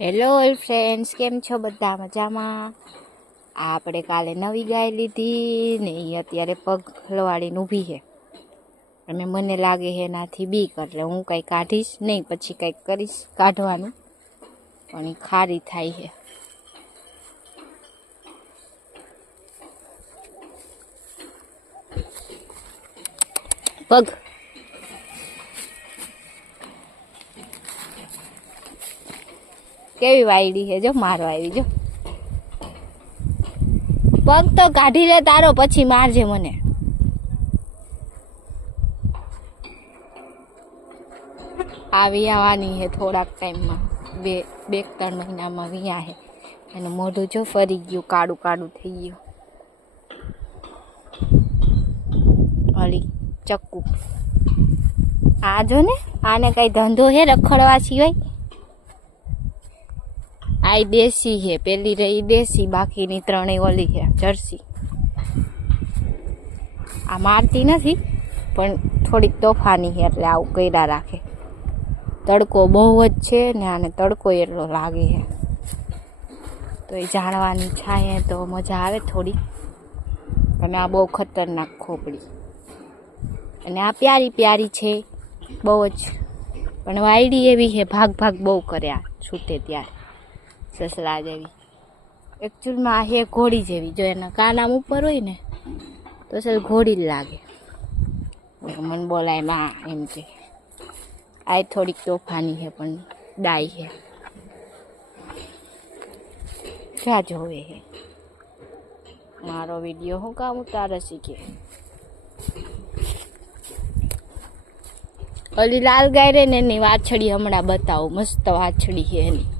Hello friends કેમ છો બધા? મજામાં? આપણે કાલે નવી ગાય લીધી ને એ અત્યારે પગ હલવાડીને ઊભી છે. અને મને લાગે છે એનાથી બીક, એટલે હું કંઈ કાઢીશ નહીં, પછી કંઈક કરીશ કાઢવાનું. પણ એ ખારી થાય છે. પગ કેવી વાયડી છે? જો મારવા આવી, જો. પગ તો કાઢી લે તારો, પછી મારજે મને. આવી આવવાની છે થોડાક ટાઈમમાં. બે બે ત્રણ મહિનામાં વિયા છે. અને મોઢું જો ફરી ગયું, કાળું કાળું થઈ ગયું. અલી, ચક્કુ. આ જો ને, આને કઈ ધંધો છે રખડવા સિવાય? આ દેશી છે, પેલી રહી દેશી, બાકીની ત્રણેય ઓલી છે, જર્સી. આ મારતી નથી, પણ થોડીક તોફાની છે એટલે આવું કર્યા રાખે. તડકો બહુ જ છે ને આને તડકો એટલો લાગે છે. તો એ જાણવાની છાંય તો મજા આવે થોડી. અને આ બહુ ખતરનાક ખોપડી. અને આ પ્યારી પ્યારી છે, બહુ જ. પણ વાયડી એવી છે, ભાગ ભાગ બહુ કરે આ છૂટે ત્યારે. સસલા જેવી. એકચ્યુઅલમાં આ હે ઘોડી જેવી. જો એના કાન આમ ઉપર હોય ને, તો સર ઘોડી જ લાગે. મને બોલાય ના એમ કે આ થોડીક તોફાની છે પણ ડાય છે ક્યાં જોવે છે મારો વીડિયો હું કામ ઉતારે શીખે ઓલી લાલ ગાય રે ને એની વાછડી હમણાં બતાવું. મસ્ત વાછડી છે એની.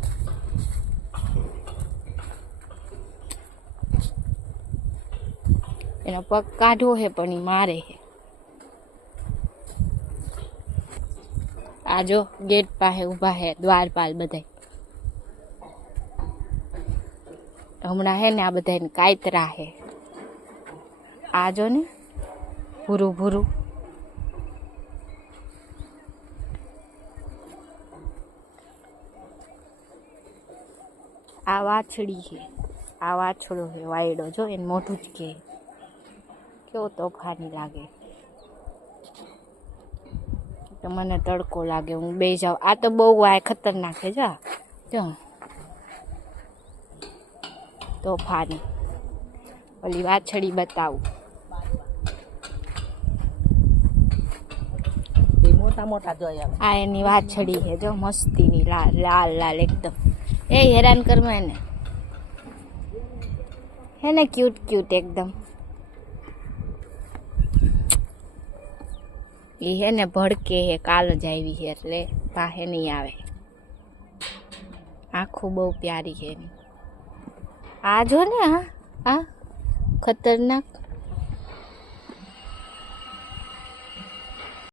એનો પગ કાઢવો છે પણ એ મારે હે. આ જો ગેટ પાસે ઊભા છે દ્વારપાલ બધાય. હમણાં હે ને આ બધાને કાયતરા હે. આ જો ને, ભૂરું ભૂરું. આ વાછડી છે આ વાછડો છે વાયડો જો, એને મોઢું જ કે કેવો તોફાની લાગે. તો મને તડકો લાગે હું બે જાઉં. આ તો બહુ આ ખતરનાક છે જો. જો. તોફાની ઓલી વાછડી બતાવું. એ મોટા મોટા જોયા આ એની વાછડી છે જો મસ્તીની લાલ લાલ લાલ એકદમ. એ હેરાન કરમાં એને. હે ને ક્યુટ ક્યુટ એકદમ. એ હે ને ભડકે હે, કાલ જ આવી છે એટલે પાસે નહીં આવે. આખું બહુ પ્યારી છે આ જો ને આ આ ખતરનાક